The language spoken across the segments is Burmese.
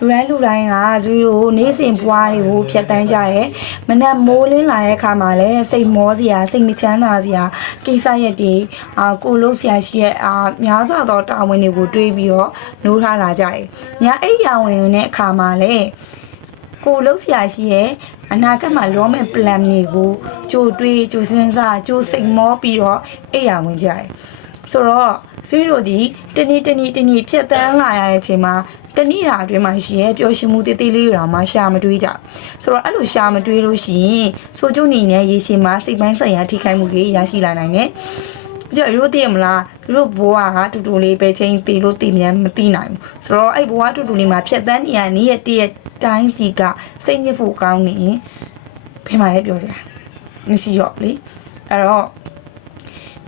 လူတိုင်းကဇူကိုနေစဉ်ပွားတွေကိုဖြတ်တန်းကြရဲမနက်မိုးလင်းလာတဲ့အခါမှာလည်းစိတ်မောစရာစိတ်မချမ်းသာစရာကိစ္စရက်တွေကိုလို့ဆရာရှိရဲ့များစွာသောတာဝန်တွေကိုတွေးပြီးတော့နိုးထားလာကြတယ်။ညာအိယာဝင်တဲ့အခါမှာလည်းကိုလို့ဆရာရှိရဲ့အနာဂတ်မှာလောမဲ့ plan တွေကိုကြိုတွေးကြိုစဉ်းစားကြိုစိတ်မောပြီးတော့အိယာဝင်ကြတယ်။ဆိုတော့ဇူတို့ဒီတနေ့ဖြတ်တန်းလာရတဲ့အချိန်မှာတနည်းတာအတွင်းမှာရှိရဲပျော်ရွှင်မှုတည်တည်လေးတွေတော့မှရှာမတွေးကြဆိုတော့အဲ့လိုရှာမတွေးလို့ရှိရင်ဆိုကျုံနေနဲ့ရေရှည်မှာစိတ်ပိုင်းဆိုင်ရာထိခိုက်မှုတွေရရှိလာနိုင်တယ်ကြည့်ရိုးတည်မလားတို့ဘဝကတူတူလေးပဲချင်းတည်လို့တည်မြန်မသိနိုင်ဘူးဆိုတော့အဲ့ဘဝတူတူလေးမှာဖြတ်တန်းနေရနေ့ရက်တည့်ရက်တိုင်းစီကစိတ်ညစ်ဖို့ကောင်းနေဘယ်မှာလဲပြောစရာမရှိတော့လေအဲ့တော့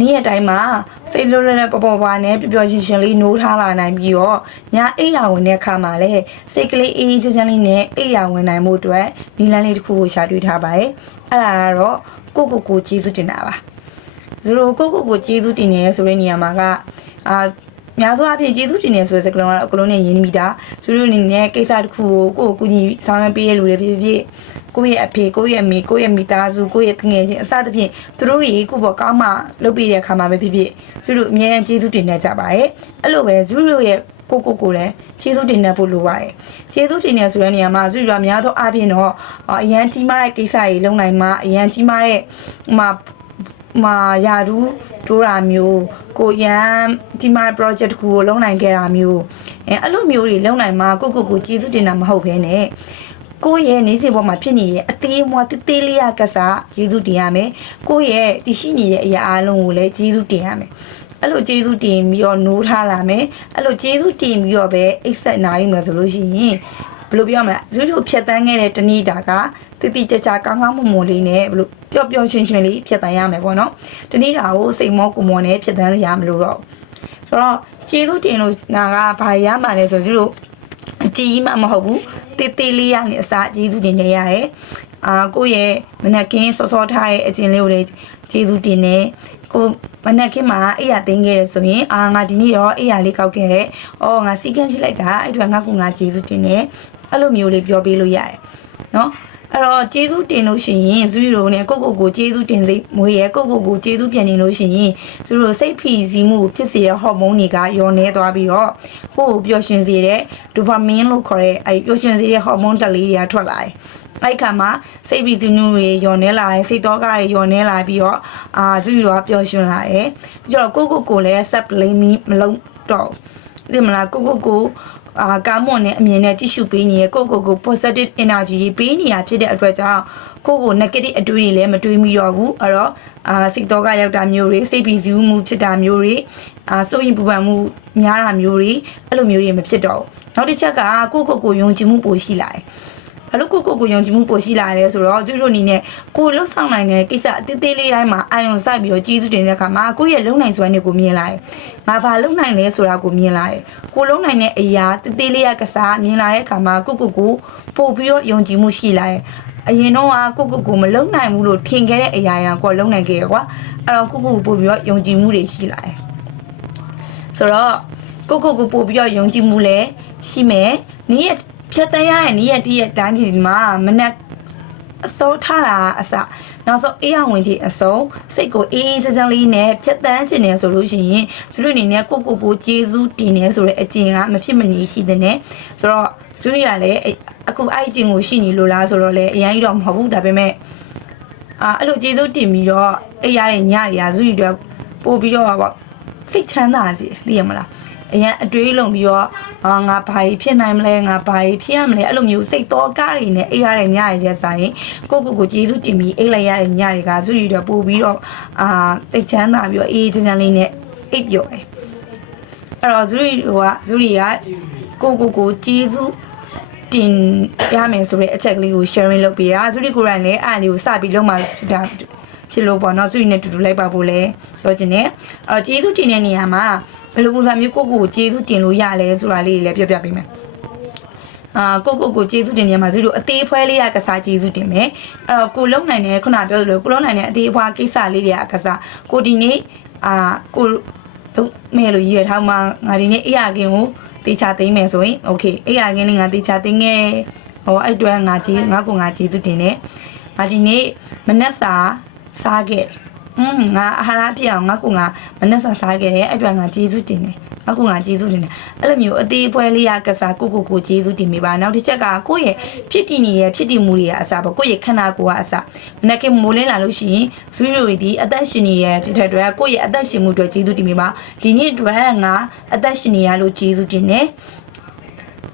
နေ့ရက်တိုင်းမှာစိတ်လုံးနဲ့ပေါ်ပါနဲ့ပျော်ရွှင်ရွှင်လေးနိုးထားလာနိုင်ပြီးတော့ညအိယာဝင်တဲ့အခါမှာလည်းစိတ်ကလေးအေးချမ်းလေးနဲ့အိယာဝင်နိုင်မှုအတွက်နီလန်းလေးတစ်ခုကိုရှာတွေ့ထားပါတယ်အဲ့ဒါကတော့ကိုကျေးဇူးတင်တာပါသူတို့ကိုကျေးဇူးတင်နေဆိုတဲ့နေရာမှာကများသောအားဖြင့်ကျေးဇူးတင်နေဆိုတဲ့စကားလုံးကတော့အကလုံးနဲ့ရင်းနှီးပြီးသားသူတို့အနေနဲ့ကိစ္စတစ်ခုကိုကိုကြီးဆောင်ရွက်ပေးရလို့လည်းဖြစ်ကိုယ့်ရဲ့အဖေကိုယ့်ရဲ့အမေကိုယ့်ရဲ့မိသားစုကိုယ့်ရဲ့တငယ်ချင်းအစသဖြင့်သူတို့တွေကိုပေါ့ကောင်းမှလုပ်ပေးတဲ့အခါမှာပဲဖြစ်သူတို့အများအားကျေးဇူးတင်နေကြပါတယ်အဲ့လိုပဲသူတို့ရဲ့ကိုလည်းကျေးဇူးတင်နေဖို့လိုပါတယ်ကျေးဇူးတင်နေဆိုတဲ့နေရာမှာသူတို့ကများသောအားဖြင့်တော့အရန်ကြီးမားတဲ့ကိစ္စတွေလုပ်နိုင်မှအရန်ကြီးမားတဲ့မာယာဒူဒိုရာမျိုးကိုရန်ဒီမာ project ကိုလုံးနိုင်ခဲ့တာမျိုးအဲ့လိုမျိုးတွေလုံးနိုင်မှာကိုကျေးဇူးတင်တာမဟုတ်ဘဲနဲ့ကိုရဲ့နေစဉ်ပေါ်မှာဖြစ်နေတဲ့အသေးအမွှားသေးလေးရကစားကျေးဇူးတင်ရမယ်ကိုရဲ့တည်ရှိနေတဲ့အရာအလုံးကိုလည်းကျေးဇူးတင်ရမယ်အဲ့လိုကျေးဇူးတင်ပြီးတော့နိုးထားလာမယ်အဲ့လိုကျေးဇူးတင်ပြီးတော့ပဲအိတ်ဆက်နိုင်မှာဆိုလို့ရှိရင်ဘယ်လိုပြောမလဲဇူးတို့ဖြတ်တန်းခဲ့တဲ့တနေ့တာကတိကြကြကောင်းမွန်လေးနဲ့ဘယ်လိုပျော်ရွှင်လေးဖြတ်တန်းရမယ်ပေါ့နော်တနေ့တာကိုစိတ်မောကိုမောနဲ့ဖြတ်တန်းရမလို့တော့ဆိုတော့ကျေးဇူးတင်လို့နာကဘာရမှာလဲဆိုတော့အကြီးမှမဟုတ်ဘူးတေးလေးရနေအစားကျေးဇူးတင်နေရတယ်ကိုယ့်ရဲ့မနက်ကင်းစောထားတဲ့အကျင့်လေးကိုလည်းကျေးဇူးတင်နေကိုမနက်ကင်းမှာအိယာသိမ်းခဲ့ရဆိုရင်ငါဒီနေ့တော့အိယာလေးကောက်ခဲ့တယ်ငါစီကန်းရှိလိုက်တာအဲ့အတွက်ငါကျေးဇူးတင်နေအဲ့လိုမျိုးလေးပြောပေးလို့ရတယ်နော်အဲ့တော့ကျေးဇူးတင်လို့ရှိရင်ဇူးရိုနဲ့ကိုကျေးဇူးတင်စိတ်မွေးရဲ့ကိုကျေးဇူးပြန်နေလို့ရှိရင်ဇူးရိုစိတ်ဖိစီးမှုဖြစ်စေတဲ့ဟော်မုန်းတွေကယောနေသွားပြီးတော့ကိုပျော်ရွှင်စေတဲ့ဒိုဖာမင်းလို့ခေါ်တဲ့အဲ့ပျော်ရွှင်စေတဲ့ဟော်မုန်းတက်လေးတွေကထွက်လာတယ်အဲ့ခါမှာစိတ်ဖိစီးမှုတွေယောနေလာတယ်စိတ်တော့ကတွေယောနေလာပြီးတော့ဇူးရိုကပျော်ရွှင်လာတယ်ပြီးတော့ကိုလည်း set blame မလုံးတော့ဒီမလားကိုကာမွန်နဲ့အမြင်နဲ့ကြည့်ရှုပေးနေရကို positive energy ပေးနေရဖြစ်တဲ့အတွက်ကြောင့်ကို negative အတွေးတွေလည်းမတွေးမိတော့ဘူးအဲ့တော့စိတ်တော့ကရောက်တာမျိုးတွေစိတ်ပြီးစီးမှုဖြစ်တာမျိုးတွေစိုးရင်ပူပန်မှုများတာမျိုးတွေအဲ့လိုမျိုးတွေမဖြစ်တော့ဘူးနောက်တစ်ချက်ကကိုယုံကြည်မှုပိုရှိလာတယ်ဘာလို့ကိုယုံကြည်မှုပိုရှိလာလဲဆိုတော့သူတို့အနေနဲ့ကိုလှုပ်ဆောင်နိုင်တဲ့ကိစ္စအသေးသေးလေးတိုင်းမှာအာရုံစိုက်ပြီးတော့ကျေးဇူးတင်တဲ့အခါမှာကိုရဲ့လုံနိုင်စွမ်းတွေကိုမြင်လာတယ်။ငါဘာလုံနိုင်လဲဆိုတာကိုမြင်လာတယ်။ကိုလုံနိုင်တဲ့အရာသေးသေးလေးရကစားမြင်လာတဲ့အခါမှာကိုပို့ပြီးတော့ယုံကြည်မှုရှိလာတယ်။အရင်တော့ကိုမလုံနိုင်ဘူးလို့ထင်ခဲ့တဲ့အရာတွေကိုလုံနိုင်ခဲ့ရကွာ။အဲ့တော့ကိုပို့ပြီးတော့ယုံကြည်မှုတွေရှိလာတယ်။ဆိုတော့ကိုပို့ပြီးတော့ယုံကြည်မှုလည်းရှိမယ်။နေ့ရက်ဖြတ်တန်းရတဲ့နေ့ရက်တည်းရဲ့တန်းကြီးမှာမနက်အစိုးထားတာအစနောက်ဆုံးအေးအောင်ဝင်ကြီးအစုံစိတ်ကိုအေးချမ်းလေးနဲ့ဖြတ်တန်းခြင်းနေဆိုလို့ရှိရင်သူတို့အနေနဲ့ကိုကျေးဇူးတင်နေဆိုတဲ့အကျင့်ကမဖြစ်မနေရှိတဲ့နဲ့ဆိုတော့သူတို့ကလည်းအခုအဲ့အကျင့်ကိုရှိနေလို့လားဆိုတော့လေအရင်ကြီးတော့မဟုတ်ဘူးဒါပေမဲ့အဲ့လိုကျေးဇူးတင်ပြီးတော့အေးရတဲ့ညတွေကသူတို့ပို့ပြီးတော့ပေါ့စိတ်ချမ်းသာစေသိရမလားအရင်အတွေးလုံးပြီးတော့ငါဘာဖြစ်နိုင်မလဲငါဘာဖြစ်ရမလဲအဲ့လိုမျိုးစိတ်တော်ကားတွေနဲ့အိပ်ရတဲ့ညတွေတဲ့ဆိုင်ကိုကျေးဇူးတင်ပြီးအိပ်လိုက်ရတဲ့ညတွေကဇူရီတော့ပို့ပြီးတော့စိတ်ချမ်းသာပြီးတော့အေးချမ်းလေးနဲ့အိပ်ပျော်တယ်အဲ့တော့ဇူရီကကိုကျေးဇူးတင်ရမယ်ဆိုတဲ့အချက်ကလေးကို sharing လုပ်ပေးတာဇူရီကိုယ်တိုင်လည်းအဲ့လေးကိုစပြီးလုံးမှဒါဖြစ်လို့ပေါ့နော်ဇူရီနဲ့တူတူလိုက်ပါဖို့လဲပြောချင်တယ်အဲ့တော့ကျေးဇူးတင်တဲ့နေရာမှာဘယ်လိုပုံစံမျိုးကိုကျေးဇူးတင်လို့ရလဲဆိုတာလေးလည်းပြောပြပေးမယ်ကိုကျေးဇူးတင်နေမှာဇူတို့အသေးဖွဲလေးရကစားကျေးဇူးတင်မယ်အဲ့တော့ကိုလုံနိုင်တယ်ခုနပြောသလိုကိုလုံနိုင်တဲ့အသေးအဖွားကိစ္စလေးတွေကကစားကိုဒီနေ့ကိုလုံမဲ့လို့ရည်ရထားမှာငါဒီနေ့အေးရခင်ကို တေချာသိမ်းမယ်ဆိုရင်โอเคအဲ့ရကင်းလေးငါတေချာသိမ်းခဲ့ဟောအဲ့အတွက်ငါကြီးငါကိုငါကြီးစုတင်နေငါဒီနေ့မနက်စာစားခဲ့ငါအာဟာရပြအောင်ငါကိုငါမနက်စာစားခဲ့တယ်အဲ့အတွက်ငါကြီးစုတင်နေငါကိုငါကြီးစုတင်နေအဲ့လိုမျိုးအသေးပွဲလေးရကစားကိုကြီးစုတင်မိပါနောက်တစ်ချက်ကကိုယ့်ရဲ့ဖြစ်တည်နေတဲ့ဖြစ်တည်မှုတွေကအစားပေါ့ကိုယ့်ရဲ့ခန္ဓာကိုယ်ကအစားမနက်ကမိုးလင်းလာလို့ရှိရင်ဇူးတွေဒီအသက်ရှင်နေရဖြစ်တဲ့အတွက်ကိုယ့်ရဲ့အသက်ရှင်မှုအတွက်ကြီးစုတင်မိပါဒီနေ့အတွက်ငါအသက်ရှင်နေရလို့ကြီးစုတင်နေ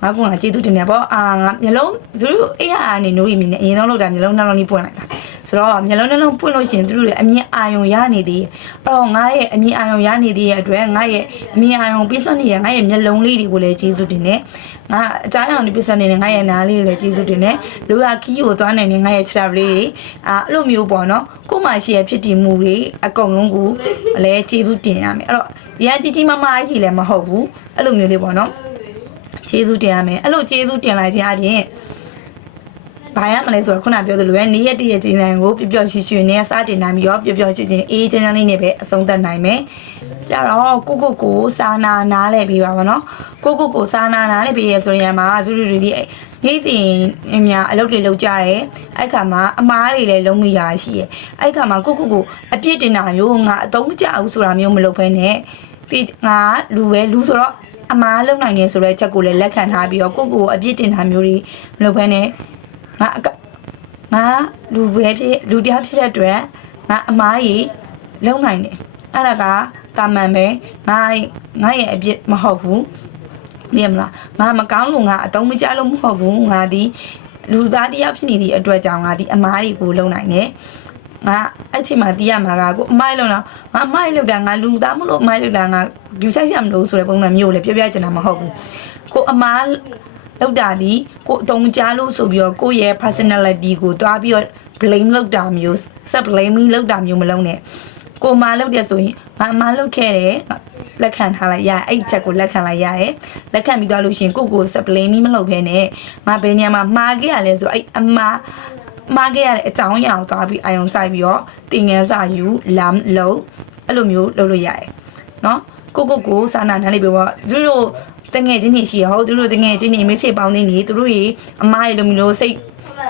ငါကကျေးဇူးတင်နေပေါ့ငါမျက်လုံးသူတို့အေးရအနေနိုးရီမင်းနဲ့အရင်ဆုံးလောက်တာမျက်လုံးနှလုံးလေးပွင့်လိုက်တာဆိုတော့မျက်လုံးနှလုံးပွင့်လို့ရှိရင်သူတို့အမြင်အာရုံရနေသေးအဲ့တော့ငါရဲ့အမြင်အာရုံရနေသေးတဲ့အတွက်ငါရဲ့အမြင်အာရုံပြည့်စုံနေတဲ့ငါရဲ့မျက်လုံးလေးတွေကိုလည်းကျေးဇူးတင်နေငါအကြမ်းအောင်ပြည့်စုံနေတဲ့ငါရဲ့နားလေးတွေလည်းကျေးဇူးတင်နေလူရခီးကိုသွားနိုင်နေငါရဲ့ခြေထောက်လေးတွေအဲ့လိုမျိုးပေါ့နော်ကို့မှာရှိရဲ့ဖြစ်တည်မှုတွေအကုန်လုံးကိုလည်းကျေးဇူးတင်ရမယ်အဲ့တော့ရန်ကြီးကြီးမားမားကြီးလည်းမဟုတ်ဘူးအဲ့လိုမျိုးလေးပေါ့နော်ကျေးဇူးတင်ရမယ်အဲ့လိုကျေးဇူးတင်လိုက်ခြင်းအပြင်ဘာရမလဲဆိုတော့ခုနပြောသလိုပဲနေ့ရက်တည့်ရက်ချင်းတိုင်းကိုပျော်ပျော်ရွှင်ရွှင်နဲ့စတင်နိုင်ပြီးတော့ပျော်ပျော်ရွှင်ရွှင်အေးချမ်းချမ်းလေးနဲ့ပဲအဆုံးသတ်နိုင်မယ်ကြတော့ကိုစာနာနားလဲပြီးပါဗောနော်ကိုစာနာနားလဲပြီးရဆိုရင်မှာဇူရီတွေဒီနေ့စဉ်အများအလုပ်တွေလုပ်ကြတယ်အဲ့ခါမှာအမားတွေလည်းလုံးမိတာရှိရဲ့အဲ့ခါမှာကိုအပြစ်တင်တာမျိုးငါအသုံးမကျဘူးဆိုတာမျိုးမလုပ်ဘဲနဲ့ဒီငါလူဆိုတော့အမားလုံနိုင်နေဆိုတဲ့ချက်ကိုလည်းလက်ခံထားပြီးတော့ကိုအပြစ်တင်တာမျိုးတွေမလုပ်ဘဲနဲ့ငါလူပဲဖြစ်လူတရားဖြစ်တဲ့အတွက်ငါအမားကြီးလုံနိုင်တယ်အဲ့ဒါကတာမန်ပဲငါရဲ့အပြစ်မဟုတ်ဘူးသိရမလားငါမကောင်းလို့ငါအတုံးမကျလို့မဟုတ်ဘူးငါဒီလူသားတရားဖြစ်နေသည့်အတွက်ကြောင့်ငါဒီအမားတွေကိုလုံနိုင်တယ်ငါအဲ့ချိန်မှာတီးရမှာကကိုအမိုက်လုံးတော့ငါအမိုက်လောက်တာငါလူသားမလို့အမိုက်လောက်တာငါလူဆိုင်ရမလို့ဆိုတဲ့ပုံစံမျိုးလည်းပြောပြချင်တာမဟုတ်ဘူးကိုအမားလောက်တာဒီကိုအတုံးကြားလို့ဆိုပြီးတော့ကိုရဲ့ personality ကိုတွားပြီးတော့ blame လောက်တာမျိုး self blaming လောက်တာမျိုးမလုပ်နဲ့ကိုမာလောက်တဲ့ဆိုရင်ငါအမားလောက်ခဲ့တယ်လက်ခံထားလိုက်ရအဲ့ချက်ကိုလက်ခံလိုက်ရတယ်လက်ခံပြီးသွားလို့ရှိရင်ကို self blaming မလုပ်ဘဲနဲ့ငါဘယ်နေရာမှာမှားခဲ့ရလဲဆိုအဲ့အမားခဲ့ရတဲ့အကြောင်းအရာကိုသွားပြီးအာရုံစိုက်ပြီးတော့တင်ငန်းစာယူလမ်းလုံးအဲ့လိုမျိုးလုပ်လို့ရတယ်နော်ကိုစာနာနားလေးပဲပေါ့သူတို့တငယ်ချင်းတွေရှိရဟုတ်သူတို့တငယ်ချင်းတွေမိတ်ဆွေပေါင်းနေသူတို့ကြီးအမားတွေလိုမျိုးစိတ်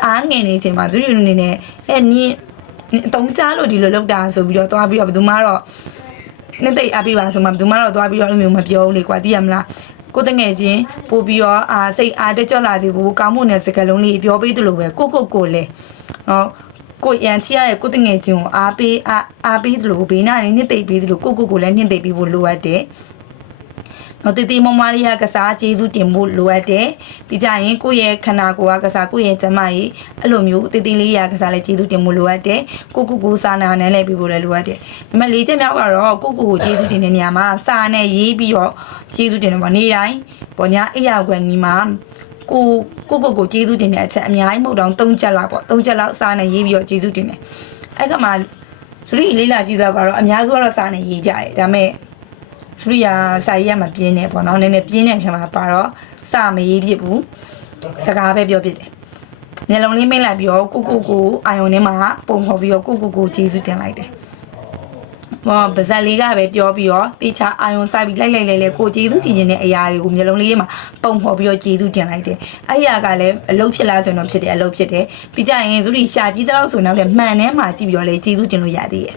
အားငယ်နေချိန်မှာသူတို့နေနေအဲ့နင်းအတုံးကြားလို့ဒီလိုလောက်တာဆိုပြီးတော့သွားပြီးတော့ဘယ်သူမှတော့နှစ်သိပ်အပြပါဆိုမှဘယ်သူမှတော့သွားပြီးတော့အဲ့လိုမျိုးမပြောဘူးလေကွာသိရမလားကိုတငယ်ချင်းပို့ပြီးတော့စိတ်အားတက်ကြွလာစေဖို့ကောင်းမှုနဲ့စကားလုံးလေးပြောပေးသလိုပဲကိုလည်းနော်ကိုရန်ချရတဲ့ကိုတငယ်ချင်းကိုအားပေးသလိုဘေးနာနေနှစ်သိပ်ပေးသလိုကိုလည်းနှစ်သိပ်ပေးဖို့လိုအပ်တယ်နော်တီမမလေးကစားကျေးဇူးတင်ဖို့လိုအပ်တယ်ပြီးကြရင်ကိုယ့်ရဲ့ခန္ဓာကိုယ်ကစားကိုယ့်ရဲ့ကျမကြီးအဲ့လိုမျိုးတီလေးကစားလဲကျေးဇူးတင်ဖို့လိုအပ်တယ်ကိုစာနာနဲ့လည်းပြီးဖို့လည်းလိုအပ်တယ်ဒီမှာ၄ချက်မြောက်ကတော့ကိုကျေးဇူးတင်တဲ့နေရာမှာစာနဲ့ရေးပြီးတော့ကျေးဇူးတင်တယ်ပေါ့နေ့တိုင်းပေါ့ညာအိယာကွယ်နီမှာကိုကျေးဇူးတင်တဲ့အချက်အများကြီးမဟုတ်တော့၃ချက်လောက်ပေါ့၃ချက်လောက်စာနဲ့ရေးပြီးတော့ကျေးဇူးတင်တယ်အဲ့ကမှဆိုရီလေးလာကြည့်တာကတော့အများစုကတော့စာနဲ့ရေးကြတယ်ဒါပေမဲ့သူရစာရေးရမှာပြင်းနေပေါ့နော်နည်းနည်းပြင်းတဲ့ထဲမှာပါတော့စာမရေးဖြစ်ဘူးစကားပဲပြောဖြစ်တယ်မျက်လုံးလေးမိတ်လိုက်ပြီးတော့ကိုအာယုံထဲမှာပုံဖော်ပြီးတော့ကိုကျေးဇူးတင်လိုက်တယ်မောပါဇက်လေးကပဲပြောပြီးတော့တေချာအာယုံစိုက်ပြီးလိုက်လေကိုကျေးဇူးတင်ခြင်းတဲ့အရာတွေကိုမျက်လုံးလေးမှာပုံဖော်ပြီးတော့ကျေးဇူးတင်လိုက်တယ်အဲ့ဒီကလည်းအလုပ်ဖြစ်လားဆိုတော့ဖြစ်တယ်အလုပ်ဖြစ်တယ်ပြီးကြရင်သူတို့ရှာကြီးတော့ဆိုတော့လည်းမှန်ထဲမှာကြည့်ပြီးတော့လေကျေးဇူးတင်လို့ရသေးတယ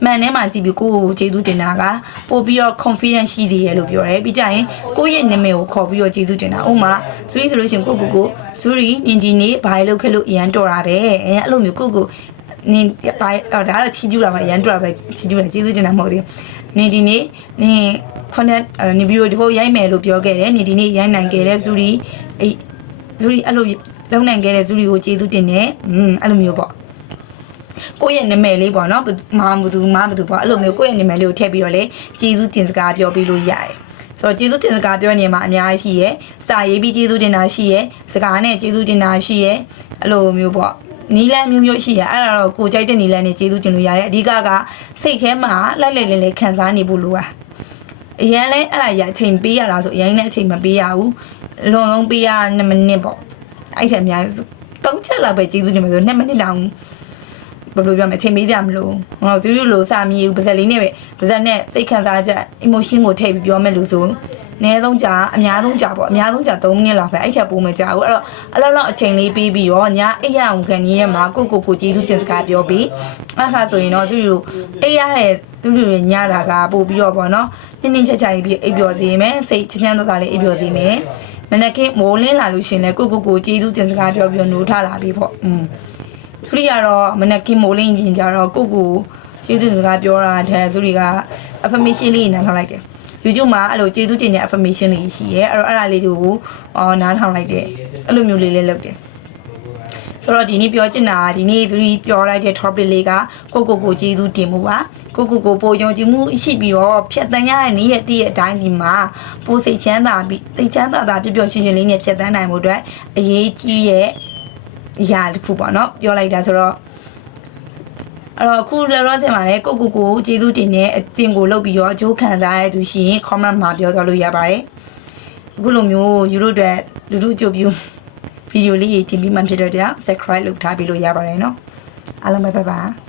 ်မှန်ထဲမှာကြည့်ပြီးကိုကျေးဇူးတင်တာကပို့ပြီးတော့ confidence ရှိသေးရလို့ပြောတယ်ပြီးကြရင်ကိုရဲ့နာမည်ကိုခေါ်ပြီးတော့ကျေးဇူးတင်တာဥမာဇူရီဆိုလို့ရှိရင်ကိုဇူရီနင်ဒီနေ့ဘာလုပ်ခဲ့လို့အရန်တော်တာပဲအဲ့လိုမျိုးကိုနင်ဘာဒါတော့ချီးကျူးလာမှအရန်တော်တာပဲချီးကျူးတယ်ကျေးဇူးတင်တာမဟုတ်သေးနင်ဒီနေ့နင်ခုနကဗီဒီယိုဒီပို့ရိုက်မယ်လို့ပြောခဲ့တယ်နင်ဒီနေ့ရိုက်နိုင်ခဲ့တဲ့ဇူရီအဲ့လိုလုံနိုင်ခဲ့တဲ့ဇူရီကိုကျေးဇူးတင်တယ်အဲ့လိုမျိုးပေါ့ကိုယ့်ရဲ့နာမည်လေးပေါ့နော်မာမသူပေါ့အဲ့လိုမျိုးကိုယ့်ရဲ့နာမည်လေးကိုထည့်ပြီးတော့လေကျေးဇူးတင်စကားပြောပေးလို့ရတယ်ဆိုတော့ကျေးဇူးတင်စကားပြောနေမှာအများကြီးရှိရယ်စာရေးပြီးကျေးဇူးတင်တာရှိရယ်စကားနဲ့ကျေးဇူးတင်တာရှိရယ်အဲ့လိုမျိုးပေါ့နီလန်းမျိုးရှိရယ်အဲ့ဒါတော့ကိုကြိုက်တဲ့နီလန်းနဲ့ကျေးဇူးတင်လို့ရတယ်အဓိကကစိတ်ထဲမှာလိုက်လေခံစားနေဖို့လိုတာအရင်လဲအဲ့ဒါရအချိန်ပေးရတာဆိုအရင်လည်းအချိန်မပေးရဘူးလွန်ဆုံးပေးရ2မိနစ်ပေါ့အဲ့ထက်အများ3ချက်လောက်ပဲကျေးဇူးတင်မယ်ဆို2မိနစ်တောင်ဘယ်လိုပြောမလဲအချိန်ပေးကြမလို့ဟောဇူးလိုစာမီပါဇက်လေးနဲ့ပဲပါဇက်နဲ့စိတ်ခံစားချက် emotion ကိုထည့်ပြီးပြောမယ်လို့ဆို နည်းဆုံးကြာအများဆုံးကြာပေါ့အများဆုံးကြာ3မိနစ်လောက်ပဲအဲ့ထက်ပိုမကြာဘူးအဲ့တော့အလောက်အချိန်လေးပြီးပြီးရောညအိပ်ရအောင်ခံကြီးရဲ့မှာကိုကျေးဇူးတင်စကားပြောပြီးအဲ့ခါဆိုရင်တော့သူတို့အိပ်ရတဲ့သူတို့ညတာကပို့ပြီးတော့ပေါ့နော်နင်းချက်ချပြီးအိပ်ပျော်စေမယ်စိတ်ချမ်းသာလေးအိပ်ပျော်စေမယ်မနေ့ကမိုးလင်းလာလို့ရှင်လဲကိုကျေးဇူးတင်စကားပြောပြီးနိုးထလာပြီပေါ့သူတွေကတော့မနေ့ကမိုးလင်းရင်ကြတော့ကိုကျေးဇူးတင်စကားပြောတာတဲ့သူတွေက affirmation လေးနားထောင်လိုက်တယ် YouTube မှာအဲ့လိုကျေးဇူးတင်တဲ့ affirmation လေးရှိရဲအဲ့တော့အဲ့ဒါလေးတွေကိုနားထောင်လိုက်တယ်အဲ့လိုမျိုးလေးလေးလုပ်တယ်ဆိုတော့ဒီနေ့ပြောချင်တာဒီနေ့သူပြောလိုက်တဲ့ topic လေးကကိုကျေးဇူးတင်မှုပါကိုပိုယုံကြည်မှုရှိပြီးတော့ဖြတ်တန်းရတဲ့နေ့ရက်တည်းရဲ့အတိုင်းဒီမှာပိုစိတ်ချမ်းသာပြီးစိတ်ချမ်းသာတာပျော်ရွှင်ရွှင်လေးနဲ့ဖြတ်တန်းနိုင်မှုအတွက်အရေးကြီးရဲ့အရာတစ်ခုပေါ့နော်ပြောလိုက်တာဆိုတော့အဲ့တော့အခုလောလောဆယ်မှာလည်းကိုကျေးဇူးတင်တဲ့အကျင့်ကိုလုပ်ပြီးတော့အကျိုးခံစားရသူရှိရင် comment မှာပြောသွားလို့ရပါတယ်အခုလိုမျိုးယူတို့အတွက်လူတို့ကြိုပြုဗီဒီယိုလေးတင်ပြီးမှဖြစ်တော့တဲ့ subscribe လုပ်ထားပြီးလို့ရပါတယ်နော်အားလုံးပဲပါ